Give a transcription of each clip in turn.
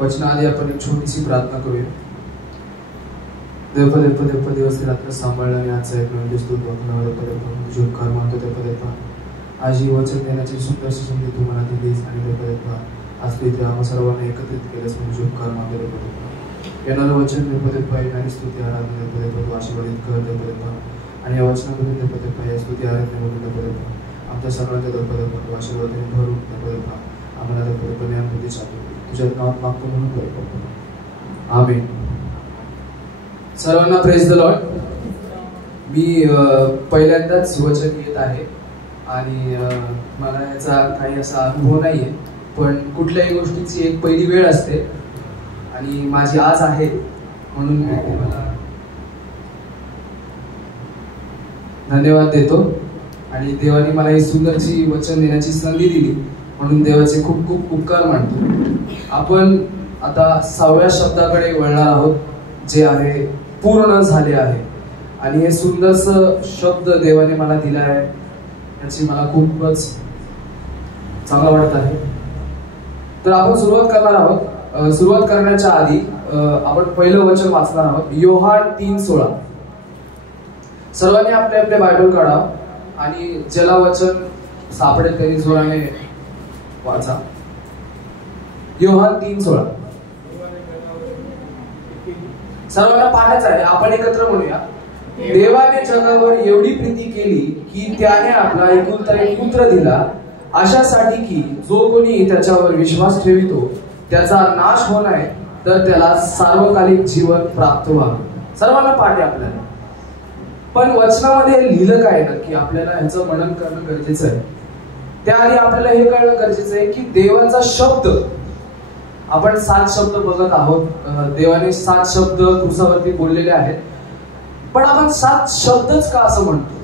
वचनाआधी आपण एक छोटीशी प्रार्थना करूया. देव दिवस रात्र सांभाळला आणि आजचा एक नवीन दिवस तुझे उपकार मानतो. देव आज ही वचन देण्याची सुंदरशी संधी तू मला दिलीस आणि देव आज ते आम्हा सर्वांना एकत्रित केलेस म्हणून तुझे उपकार मानतो. देव येणारं वचन देव येणारी स्तुती आराधना देव तू आशीर्वादित कर. देव आणि या वचनामधून देव स्तुती आराधनेमधून देव आमच्या सर्वांच्या देव आशीर्वादाने भरून देव आम्हाला देव ज्ञान बुद्धी चालू तुझ्या नावात मागतो म्हणून करतो. आमेन. सर्वांना प्रेज द लॉर्ड. मी पहिल्यांदाच वचन येत आहे आणि मला याचा काही असा अनुभव नाहीये, पण कुठल्याही गोष्टीची एक पहिली वेळ असते आणि माझी आज आहे म्हणून मी मला धन्यवाद देतो आणि देवाने मला ही सुंदरची वचन देण्याची संधी दिली म्हणून देवाचे खूप खूप उपकार मानतो. आपण आता 6व्या शब्दाकडे वळणार आहोत जे आहे पूर्ण झाले आहे. आणि हे सुंदरस शब्द देवाने मला दिला आहे याची मला खूपच चांगलं वाटत आहे. तर आपण सुरुवात करणार आहोत. सुरुवात करण्याच्या आधी आपण पहिलं वचन वाचणार आहोत. योहान 3:16. सर्वांनी आपले आपले बायबल काढा आणि ज्याला वचन सापडेल त्यांनी जोराने वाचा. योहान 3:16. सर्वांना पाठायचं आहे. आपण एकत्र म्हणूया. देवाने जगावर एवढी प्रीती केली की त्याने आपला एकुलता एक पुत्र दिला अशासाठी की जो कोणी त्याच्यावर विश्वास ठेवितो त्याचा नाश होऊ नये तर त्याला सार्वकालिक जीवन प्राप्त व्हावं. सर्वांना पाठ आहे आपल्याला. पण वचनामध्ये लिहिलं काय नक्की आपल्याला ह्याचं मनन करणं गरजेचं आहे. त्याआधी आपल्याला हे कळणं गरजेचं आहे की देवाचा शब्द, आपण 7 शब्द बघत आहोत. देवाने 7 शब्द क्रूसावरती बोललेले आहेत. पण आपण 7 शब्दच का असं म्हणतो?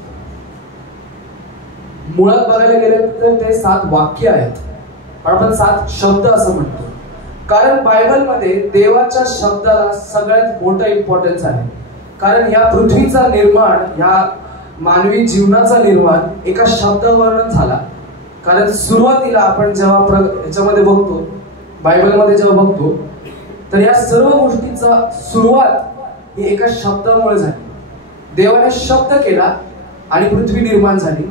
मुळात बघायला गेले तर ते 7 वाक्य आहेत, पण आपण 7 शब्द असं म्हणतो कारण बायबलमध्ये देवाच्या शब्दाला सगळ्यात मोठं इम्पॉर्टन्स आहे. कारण या पृथ्वीचा निर्माण, या मानवी जीवनाचा निर्माण एका शब्दावरून झाला. कारण सुरुवातीला आपण जेव्हा याच्यामध्ये बघतो, बायबलमध्ये जेव्हा बघतो, तर या सर्व गोष्टीचा सुरुवात ही एका शब्दामुळे झाली. देवाने शब्द केला आणि पृथ्वी निर्माण झाली.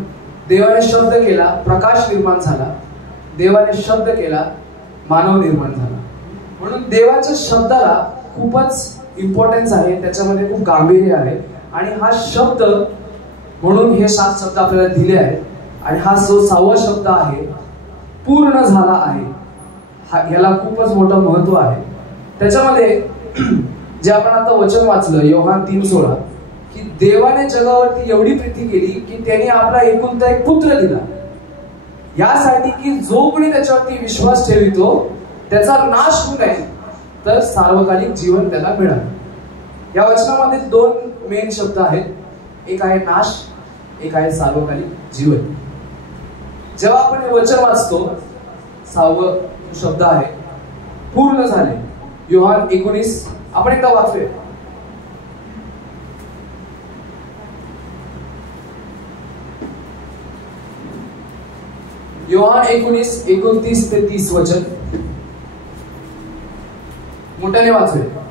देवाने शब्द केला, प्रकाश निर्माण झाला. देवाने शब्द केला, मानव निर्माण झाला. म्हणून देवाच्या शब्दाला खूपच इम्पॉर्टन्स आहे, त्याच्यामध्ये खूप गांभीर्य आहे. आणि हा शब्द म्हणून हे 7 शब्द आपल्याला दिले आहेत. आणि हा जो 6वा शब्द आहे पूर्ण झाला आहे, याला खूपच मोठं महत्व आहे. त्याच्यामध्ये जे आपण आता वचन वाचलं योहान 3:16 की देवाने जगावरती एवढी प्रीती केली की त्याने आपला एकुलता एक पुत्र दिला यासाठी की जो कोणी त्याच्यावरती विश्वास ठेवितो त्याचा नाश होऊ नये तर सार्वकालिक जीवन त्याला मिळालं. या वचनामध्ये 2 मेन शब्द आहेत. एक आहे नाश, एक आहे सार्वकालिक जीवन. जेव्हा आपण हे वचन वाचतो, 6वा शब्द आहे पूर्ण झाले. योहान 19 आपण एकदा वाचूया. योहान 19 29 ते 30 वचन मोठ्याने वाचूया.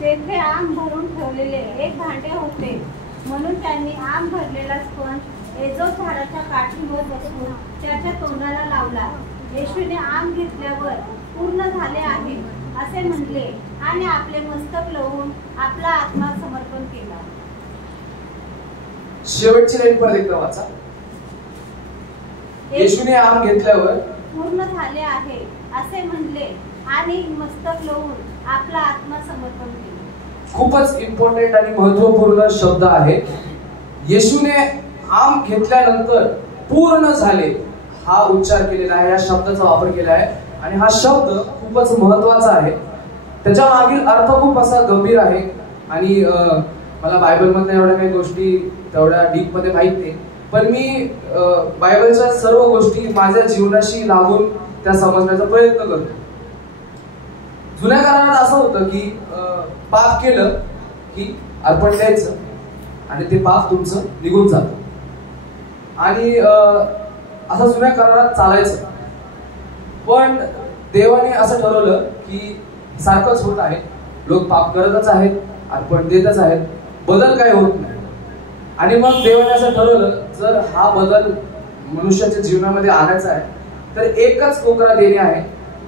तेथे आंब भरून ठेवलेले एक भांडे होते म्हणून त्यांनी आंब भरलेला स्पंज एजोत झाडाच्या काठीवर बसवून त्याच्या तोंडाला लावला. येशूने आंब घेतल्यावर पूर्ण झाले आहे असे म्हणले आणि आपले मस्तक लावून आपला आत्मा समर्पण केला. शेवटची लाईन परत एकदा वाचा. येशूने आंब घेतल्यावर पूर्ण झाले आहे असे म्हणले आणि मस्तक लावून आपला आत्मा समर्पण केला. खूपच इम्पॉर्टंट आणि महत्वपूर्ण शब्द आहे. येशूने आंब घेतल्यानंतर पूर्ण झाले हा उच्चार केलेला आहे, या शब्दाचा वापर केला आहे. आणि हा शब्द खूपच महत्वाचा आहे. त्याच्या मागील अर्थ खूप असा गंभीर आहे आणि मला बायबल मधल्या एवढ्या काही गोष्टी तेवढ्या डीप मध्ये माहित नाही, पण मी बायबलच्या सर्व गोष्टी माझ्या जीवनाशी लागून त्या समजण्याचा प्रयत्न करतो. जुन्या काळात असं होतं की पाप केलं की अर्पण द्यायचं आणि ते पाप तुमचं निघून जातं. आणि असं जुन्या करारात चालायचं. पण देवाने असं ठरवलं की सारखंच होत आहे, लोक पाप करतच आहेत, अर्पण देतच आहेत, बदल काय होत नाही. आणि मग देवाने असं ठरवलं, जर हा बदल मनुष्याच्या जीवनामध्ये आणायचा आहे तर एकच कोकरा देणे आहे,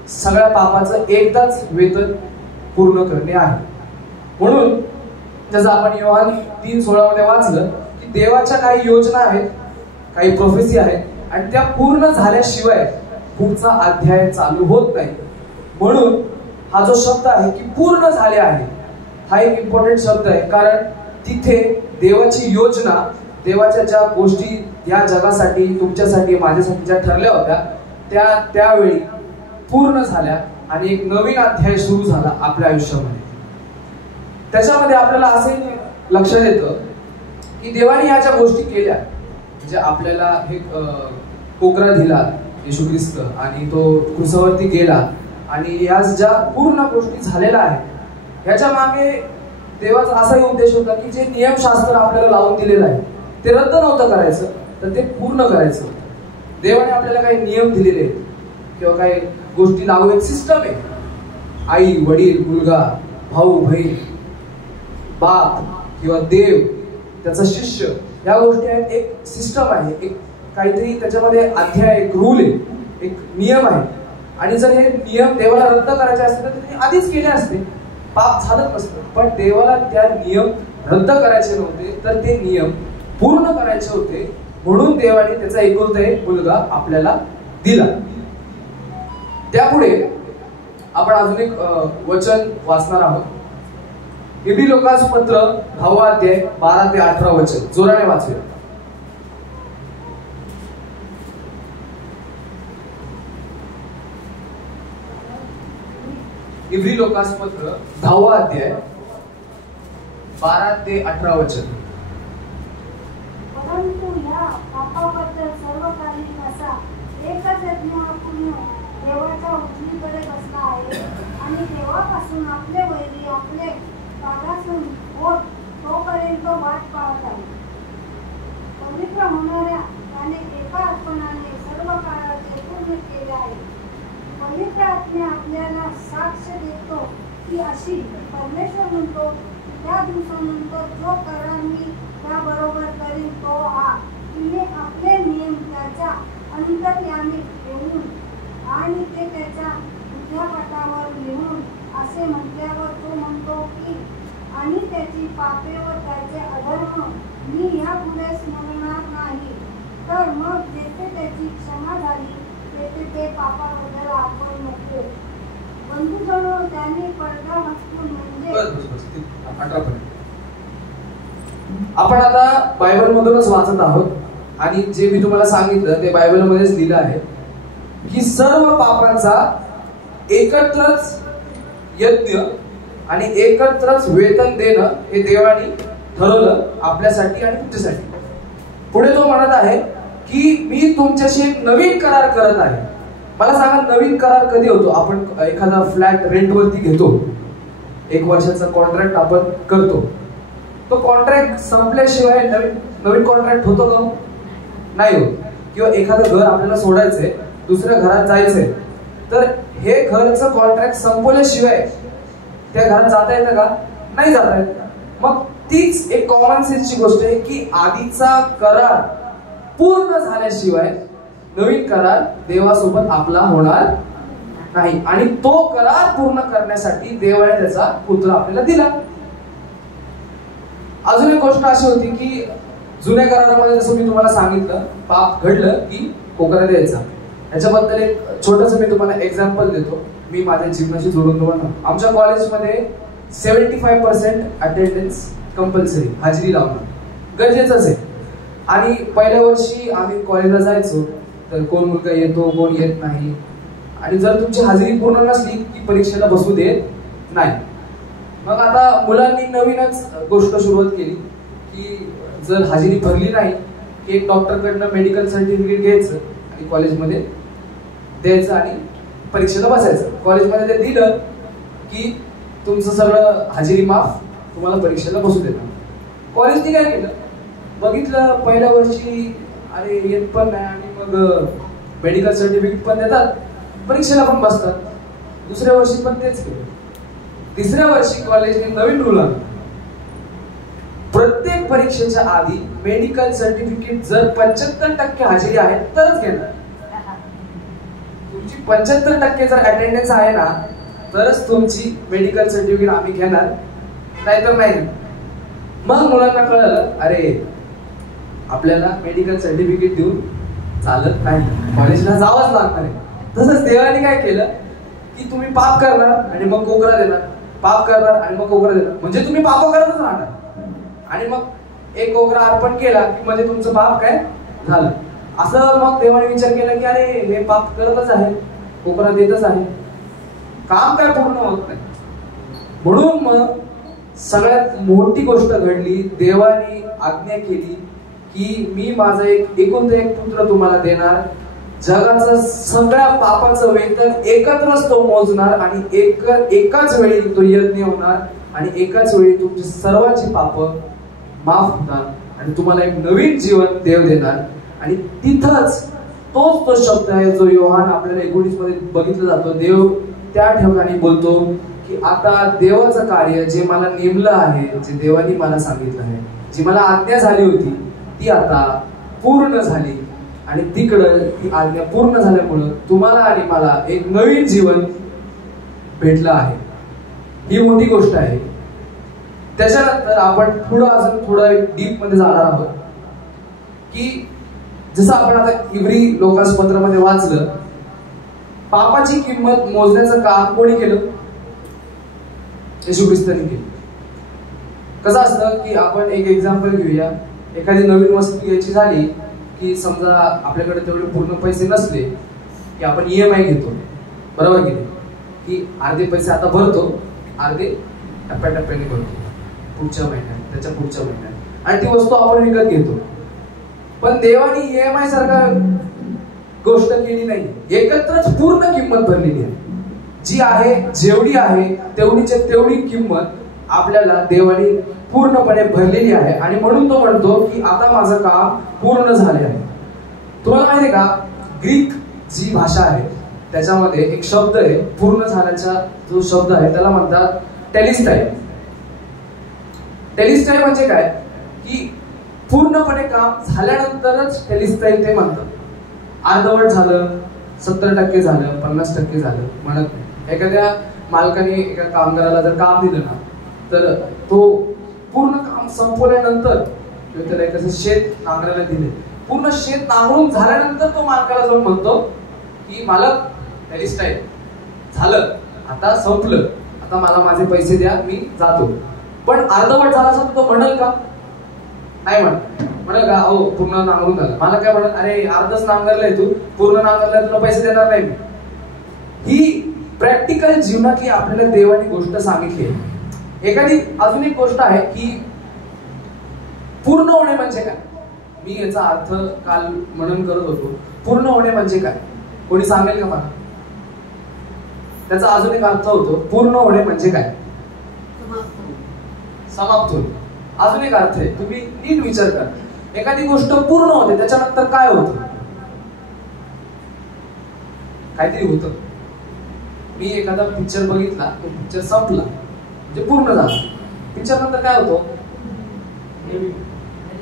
सगळ्या पापाचं एकदाच वेतन पूर्ण करणे आहे. म्हणून जसं आपण योहान 3:16 मध्ये वाचलं की देवाच्या काही योजना आहेत, काही प्रोफेसी आहेत, आणि त्या पूर्ण झाल्याशिवाय पुढचा अध्याय चालू होत नाही. म्हणून हा जो शब्द आहे की पूर्ण झाले आहे, हा एक इम्पॉर्टंट शब्द आहे. कारण तिथे देवाची योजना, देवाच्या ज्या गोष्टी या जगासाठी, तुमच्यासाठी, माझ्यासाठी ज्या ठरल्या होत्या त्यावेळी पूर्ण झाल्या आणि एक नवीन अध्याय सुरू झाला आपल्या आयुष्यामध्ये. त्याच्यामध्ये आपल्याला असंही लक्षात येतं की देवाने या ज्या गोष्टी केल्या, म्हणजे आपल्याला हे कोकरा दिला येशू ख्रिस्त आणि तो क्रूसावरती गेला, आणि या ज्या पूर्ण गोष्टी झालेल्या आहेत, ह्याच्या मागे देवाचा असाही उद्देश होता की जे नियमशास्त्र आपल्याला लावून दिलेलं आहे ते रद्द नव्हतं करायचं, तर ते पूर्ण करायचं. देवाने आपल्याला काही नियम दिलेले आहेत किंवा काही गोष्टी लागू, एक सिस्टम आहे. आई वडील, मुलगा, भाऊ बहीण, बाप किंवा देव, त्याचा शिष्य, या गोष्टी आहेत. एक सिस्टम आहे, एक काहीतरी त्याच्यामध्ये अध्याय, एक रूल आहे, एक नियम आहे. आणि जर हे नियम देवाला रद्द करायचे असते तर त्यांनी आधीच केले असते, पाप झालंच नसतं. पण देवाला त्या नियम रद्द करायचे नव्हते, तर ते नियम पूर्ण करायचे होते. म्हणून देवाने त्याचा एकुलता एक मुलगा आपल्याला दिला. त्यापुढे आपण अजून एक वचन वाचणार आहोत. इब्री लोकांचं पत्र 10 अध्याय 12 ते 18 वचन जोराने वाचूया. इब्री लोकांचं पत्र 10 अध्याय 12 ते 18 वचन. परंतु या पापाबद्दल सर्वकालीन असा एकच यज्ञ पुण्य देवाच्या उजवीकडे बसला आहे, आणि देवापासून आपले वैरी आपले पादासून होत तोपर्यंत वाट पाहत आहे. पवित्र होणाऱ्या त्याने एका अर्पणाने सर्व काळाचे पूर्ण केले आहे. पवित्र आत्मा आपल्याला साक्ष देतो की अशी परमेश्वर म्हणतो, त्या दिवसानंतर जो करार मी त्याबरोबर करीन तो हा, तिने आपले नियम त्याच्या अंतर्यामी ठेवून आणि ते त्याच्या हृदयपटावर लिहून असे म्हटल्यावर तो म्हणतो की आणि त्याची पापे व त्याचे अधर्म मी यापुढे स्मरणार नाही. तर मग जेथे त्याची क्षमा झाली तेथे ते पापाबद्दल आपण म्हटले. बंधूजनो, त्याने पडदा वाचून म्हणजे आपण आता बायबल मधूनच वाचत आहोत, आणि जे मी तुम्हाला सांगितलं ते बायबल मध्येच लिहिलं आहे की सर्व पापांचा एकत्रच यज्ञ आणि एकत्रच वेतन देणं हे देवाने ठरवलं आपल्यासाठी आणि तुमच्यासाठी. पुढे तो म्हणत आहे की मी तुमच्याशी एक नवीन करार करत आहे. मला सांगा, नवीन करार कधी होतो? आपण एखादा फ्लॅट रेंटवरती घेतो, 1 वर्षाचा कॉन्ट्रॅक्ट आपण करतो. तो कॉन्ट्रॅक्ट संपल्याशिवाय नवीन कॉन्ट्रॅक्ट होतो का? नाही होत. किंवा एखादं घर आपल्याला सोडायचंय, दुसऱ्या घरात जायचंय, तर हे घरचं कॉन्ट्रॅक्ट संपवल्याशिवाय त्या घरात जाता येतं का? नाही जाता येत. मग तीच एक कॉमन सेन्सची गोष्ट आहे की आधीचा करार पूर्ण झाल्याशिवाय नवीन करार देवासोबत आपला होणार नाही. आणि तो करार पूर्ण करण्यासाठी देवाने त्याचा पुत्र आपल्याला दिला. अजून एक गोष्ट अशी होती की जुन्या करारामध्ये जसं मी तुम्हाला सांगितलं, पाप घडलं की कोकरा द्यायचा. याच्याबद्दल एक छोटस मी तुम्हाला एक्झाम्पल देतो, मी माझ्या जीवनाशी जोडून तुम्हाला. आमच्या कॉलेजमध्ये 75% अटेंडन्स कंपल्सरी, हाजरी लावणं गरजेचंच आहे. आणि पहिल्या वर्षी आम्ही कॉलेजला जायचो तर कोण मुलगा येतो, कोण येत नाही, आणि जर तुमची हाजरी पूर्ण नसली की परीक्षेला बसू देत नाही. मग आता मुलांनी नवीनच गोष्ट सुरुवात केली की जर हाजरी भरली नाही की एक डॉक्टरकडनं मेडिकल सर्टिफिकेट घ्यायचं आणि कॉलेजमध्ये द्यायचं आणि परीक्षेला बसायचं. कॉलेजमध्ये ते दिलं की तुमचं सगळं हाजरी माफ, तुम्हाला परीक्षेला बसू देतात. कॉलेजने काय केलं, बघितलं पहिल्या वर्षी अरे येत पण नाही आणि मग मेडिकल सर्टिफिकेट पण देतात, परीक्षेला पण बसतात. दुसऱ्या वर्षी पण तेच केलं. तिसऱ्या वर्षी कॉलेजने नवीन रूल आणला, प्रत्येक परीक्षेच्या आधी मेडिकल सर्टिफिकेट जर 75% हजेरी आहे तरच घेणार. तुमची 75% जर अटेंडन्स आहे ना तरच तुमची मेडिकल सर्टिफिकेट आम्ही घेणार, नाहीतर नाही. मग मुलांना कळलं अरे आपल्याला मेडिकल सर्टिफिकेट देऊन चालत नाही, कॉलेजला जावंच लागणार आहे. तसंच देवाने काय केलं की तुम्ही पाप करणार आणि मग कोकरा देणार, पाप करणार आणि मग कोकरा देणार, म्हणजे तुम्ही पाप करतच राहणार. आणि मग एक कोकरा अर्पण केला की म्हणजे तुमचं पाप काय झालं. असं मग देवाने विचार केला की अरे हे पाप करतच आहे, कोकरा देतच आहे, काम काय पूर्ण होत नाही. म्हणून मग सगळ्यात मोठी गोष्ट घडली, देवाने आज्ञा केली की मी माझा एकुलता एक पुत्र तुम्हाला देणार, जगाचं सगळ्या पापाचं वेतन एकत्रच तो मोजणार आणि एकाच वेळी तो यज्ञ होणार आणि एकाच वेळी तुमची सर्वांची पाप माफ होणार आणि तुम्हाला एक नवीन जीवन देव देणार. आणि तिथंच तोच तो शब्द आहे जो योहान आपल्याला 19 मध्ये बघितलं जातो. देव त्या ठिकाणी बोलतो की आता देवाचं कार्य जे मला नेमलं आहे, जे देवानी मला सांगितलं आहे, जी मला आज्ञा झाली होती ती आता पूर्ण झाली. आणि तिकडं ती आज्ञा पूर्ण झाल्यामुळं तुम्हाला आणि मला एक नवीन जीवन भेटलं आहे. ही मोठी गोष्ट आहे. त्याच्यानंतर आपण अजून थोडं डीप मध्ये जाणार आहोत की जसं आपण आता इब्री लोकासपत्रामध्ये वाचलं, पापाची किंमत मोजण्याचं काम कोणी केलं? येशू ख्रिस्ताने केलं. कसं असतं की आपण एक एक्झाम्पल घेऊया. एखादी नवीन वस्तू घ्यायची झाली की समजा आपल्याकडे तेवढे पूर्ण पैसे नसले की आपण EMI घेतो, बरोबर की नाही? की अर्धे पैसे आता भरतो, अर्धे टप्प्याटप्प्याने भरतो, पुढच्या महिन्यात, त्याच्या पुढच्या महिन्यात, आणि ती वस्तू आपण विकत घेतो. पण देवानी EMI सारखा गोष्ट केली नाही, एकत्रच पूर्ण किंमत भरलेली आहे. जी आहे जेवढी आहे तेवढी किंमत आपल्याला देवानी पूर्णपणे भरलेली आहे. आणि म्हणून तो म्हणतो की आता माझं काम पूर्ण झाले आहे. तुम्हाला माहिती आहे का, ग्रीक जी भाषा आहे त्याच्यामध्ये एक शब्द आहे पूर्ण झाल्याचा, जो शब्द आहे त्याला म्हणतात टेलिस्टाई. टेलिस्टाई म्हणजे काय की पूर्णपणे काम झाल्यानंतरच टेलिस्टाई ते म्हणतात. अर्धवट झालं, 70% झालं, 50% झालं म्हणत नाही. एखाद्या मालकाने एका कामगाराला जर काम दिलं ना तर तो पूर्ण काम संपवल्यानंतर त्याला एक असं शेत नांगरायला दिले, पूर्ण शेत नांगरून झाल्यानंतर तो मालकाला जाऊन म्हणतो की मालक टेलिस्टाई झालं, आता संपलं, आता मला माझे पैसे द्या, मी जातो. पण अर्धवट झाला असं तो म्हणेल का? नाही म्हणेल का? हो पूर्ण नांगरून झालं. मला काय म्हणत, अरे अर्धच नांगरलंय तू, पूर्ण नांगरलंय, तुला पैसे देणार नाही मी. ही प्रॅक्टिकल जीवनातली आपल्याला देवाने गोष्ट सांगितली आहे. एखादी अजून एक गोष्ट आहे की पूर्ण होणे म्हणजे काय. मी याचा अर्थ काल म्हणून करत होतो. पूर्ण होणे म्हणजे काय, कोणी सांगेल का मला? त्याचा अजून एक अर्थ होतो, पूर्ण होणे म्हणजे काय? समाप्त होणे. अजून एक अर्थ आहे, तुम्ही नीट विचार करा. एखादी गोष्ट पूर्ण होते त्याच्यानंतर काय होतं? काहीतरी होतं. मी एखादा पिक्चर बघितला, तो पिक्चर संपला म्हणजे पूर्ण झाला. पिक्चर नंतर काय होतो?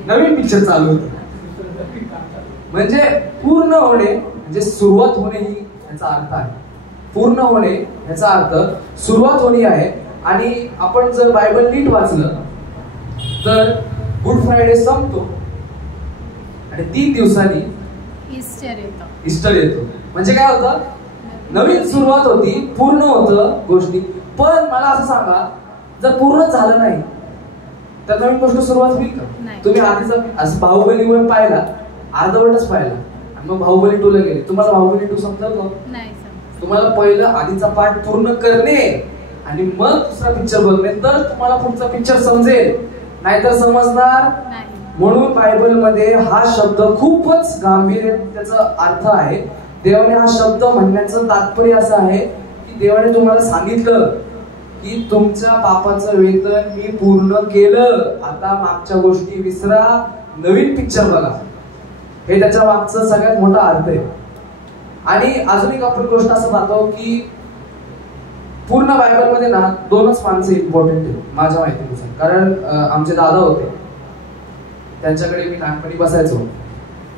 नवीन पिक्चर चालू होतं. म्हणजे पूर्ण होणे म्हणजे सुरुवात होणे ही याचा अर्थ आहे. पूर्ण होणे याचा अर्थ सुरुवात होणे आहे. आणि आपण जर बायबल नीट वाचलं तर गुड फ्रायडे संपतो आणि 3 दिवसांनी ईस्टर येतो. म्हणजे काय होतं? नवीन सुरुवात होती, पूर्ण होतं गोष्टी. पण मला असं सांगा, जर पूर्ण झालं नाही तर नवीन गोष्ट सुरुवात होईल का? तुम्ही आधीचा असं बाहुबली 1 पाहिला, अर्धवटच पाहिला आणि मग बाहुबली 2 ला गेले. तुम्हाला बाहुबली 2 समजलं का? तुम्हाला पहिलं आधीचा पार्ट पूर्ण करणे आणि मग दुसरा पिक्चर बघणे, तर तुम्हाला पुढचा पिक्चर समजेल, नाहीतर समजणार नाही. म्हणून बायबल मध्ये हा शब्द खूपच गांभीर्य त्याचा अर्थ आहे. देवाने हा शब्द म्हणण्याचं तात्पर्य असं आहे की देवाने तुम्हाला सांगितलं की तुमच्या पापाचं वेतन मी पूर्ण केलं, आता मागच्या गोष्टी विसरा, नवीन पिक्चर बघा. हे त्याच्या मागचं सगळ्यात मोठा अर्थ आहे. आणि अजून एक आपण गोष्ट असं पाहतो की पूर्ण बायबलमध्ये ना दोनच माणसं इम्पॉर्टंट आहेत माझ्या माहितीनुसार. कारण आमचे दादा होते, त्यांच्याकडे मी लहानपणी बसायचो.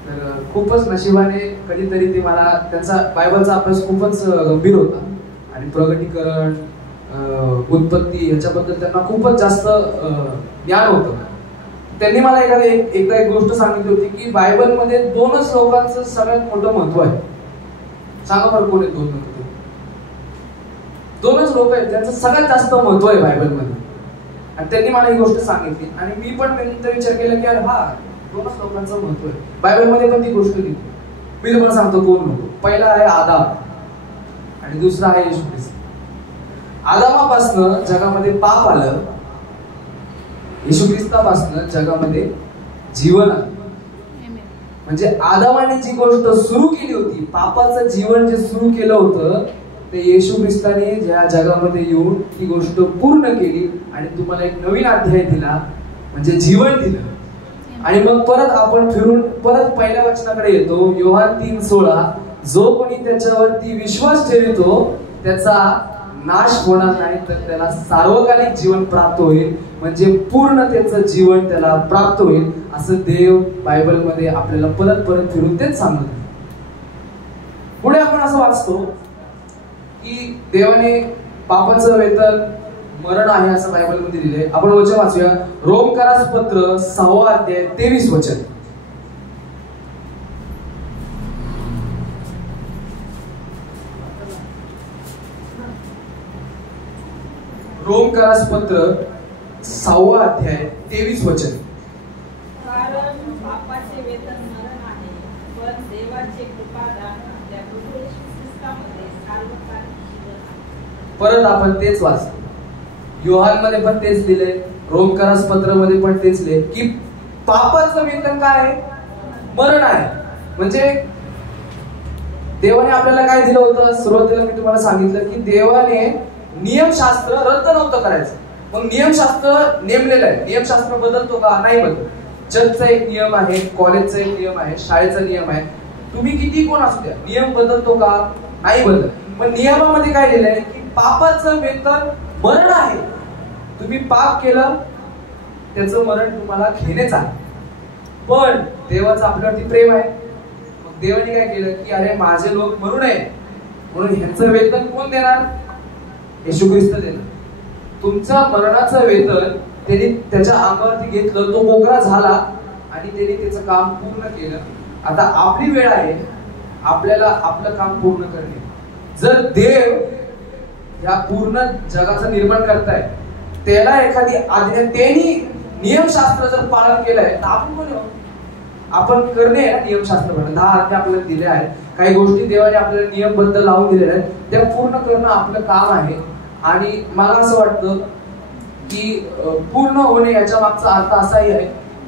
तर खूपच नशिबाने कधीतरी ते मला त्यांचा बायबलचा अभ्यास खूपच गंभीर होता आणि प्रगटीकरण, उत्पत्ती ह्याच्याबद्दल त्यांना खूपच जास्त ज्ञान होतं. त्यांनी मला एकदा एक गोष्ट सांगितली होती की बायबलमध्ये दोनच लोकांचं सगळ्यात मोठं महत्व आहे. सांगा बरं कोण आहेत दोन लोक? दोनच लोक आहेत ज्यांचं सगळ्यात जास्त महत्व आहे बायबलमध्ये. आणि त्यांनी मला ही गोष्ट सांगितली आणि मी पण नंतर विचार केला की अरे हा दोनच लोकांचं महत्व आहे बायबलमध्ये पण ती गोष्ट लिहिली. मी तुम्हाला सांगतो कोण लोक. पहिला आहे आदाम आणि दुसरा आहे येशू ख्रिस्त. आदामापासनं जगामध्ये पाप आलं, येशू ख्रिस्तापासनं जगामध्ये जीवन आलं. म्हणजे आदामाने जी गोष्ट सुरू केली होती, पापाचं जीवन जे सुरू केलं होतं, ते येशू ख्रिस्ताने ज्या जगामध्ये येऊन ती गोष्ट पूर्ण केली आणि तुम्हाला एक नवीन अध्याय दिला, म्हणजे जीवन दिलं. आणि मग परत आपण फिरून परत पहिल्या वचनाकडे येतो, योहान 3:16, जो कोणी त्याच्यावरती विश्वास ठेवतो त्याचा नाश होणार नाही, तर त्याला सार्वकालिक जीवन प्राप्त होईल. म्हणजे पूर्ण त्याचं जीवन त्याला प्राप्त होईल, असं देव बायबलमध्ये आपल्याला परत परत फिरून तेच सांगत. पुढे आपण असं वाचतो की देवाने पापाचं वेतन मरण आहे असं बायबलमध्ये लिहिलंय. आपण वचन वाचूया. रोमकरास पत्र 6 अध्याय 23 वचन. रोमकरास पत्र 6 अध्याय 23 वचन. कारण पापाचे वेतन मरण आहे, पण देवाचे कृपादान आपल्या प्रभू येशू ख्रिस्तामध्ये सार्वकालिक जीवन आहे. परत आपण तेच वाचतो. योहानमध्ये पण तेच लिहिलंय, रोमकरास पत्रामध्ये पण तेच लिहिलंय की पापाचं वेतन काय आहे? मरण आहे. म्हणजे देवाने आपल्याला काय दिलं होतं? सुरुवातीला मी तुम्हाला सांगितलं की देवाने नियमशास्त्र रद्द नव्हतं करायचं. मग नियमशास्त्र नेमलेलं आहे. नियमशास्त्र बदलतो का? नाही बदलत. चर्चचा एक नियम आहे, कॉलेजचा एक नियम आहे, शाळेचा नियम आहे. तुम्ही किती कोण असू द्या, नियम बदलतो का? नाही बदलत. पण नियमामध्ये काय लिहिलंय की पापाचं वेतन मरण आहे. तुम्ही पाप केलं त्याचं मरण तुम्हाला घेणेच आहे. पण देवाचं आपल्यावरती प्रेम आहे. मग देवाने काय केलं की अरे माझे लोक मरू नये म्हणून ह्यांचं वेतन कोण देणार? येशू ख्रिस्त देणार. तुमच्या मरणाचं वेतन त्यांनी त्याच्या अंगावरती घेतलं, तो मोकळा झाला आणि त्यांनी त्याचं काम पूर्ण केलं. आता आपली वेळ आहे आपल्याला आपलं काम पूर्ण करणे. जर देव या पूर्ण जगाचं निर्माण करताय, त्याला एखादी आज्ञा, त्यांनी नियमशास्त्र जर पालन केलंय तर आपण कोण आहोत? आपण करणे आहे नियमशास्त्र. 10 आज्ञा आपल्याला दिल्या आहेत. काही गोष्टी देवाने आपल्याला नियमबद्ध लावून दिलेल्या आहेत, त्या पूर्ण करणं आपलं काम आहे. आणि मला असं वाटतं की पूर्ण होणे याच्या मागचा अर्थ असाही आहे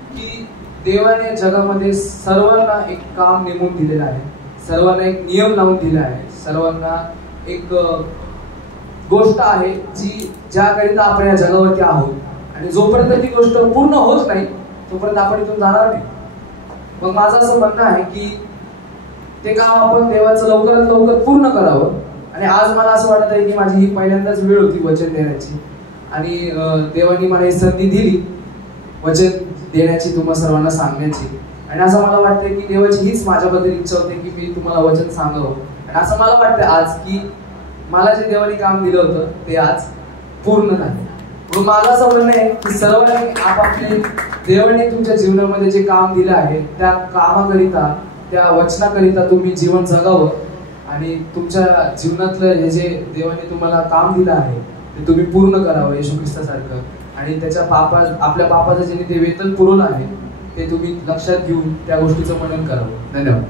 की देवाने जगामध्ये सर्वांना एक काम नेमून दिलेलं आहे, सर्वांना एक नियम लावून दिला आहे, सर्वांना एक गोष्ट आहे जी ज्याकरिता आपण या जगावरती आहोत. आणि जोपर्यंत ती गोष्ट पूर्ण होत नाही तोपर्यंत आपण इथून जाणार नाही. मग माझं असं म्हणणं आहे की ते काम आपण देवाचं लवकरात लवकर पूर्ण करावं. आणि आज मला असं वाटत आहे की माझी ही पहिल्यांदाच वेळ होती वचन देण्याची, आणि देवानी मला ही संधी दिली वचन देण्याची, तुम्हा सर्वांना सांगण्याची. आणि असं मला वाटतंय की देवाची हीच माझ्याबद्दल इच्छा होती की मी तुम्हाला वचन सांगावं. आणि असं मला वाटतं आज की मला जे देवानी काम दिलं होतं ते आज पूर्ण झालं. म्हणून माझं असं म्हणणं आहे की सर्वांनी आपापले देवाने तुमच्या जीवनामध्ये जे काम दिलं आहे त्या कामाकरिता, त्या वचनाकरिता तुम्ही जीवन जगावं. आणि तुमच्या जीवनातलं हे जे देवाने तुम्हाला काम दिलं आहे ते तुम्ही पूर्ण करावं येशू ख्रिस्तासारखं. आणि त्याच्या आपल्या पापाचं ज्याने ते वेतन पुरवलं आहे ते तुम्ही लक्षात घेऊन त्या गोष्टीचं मनन करावं. धन्यवाद.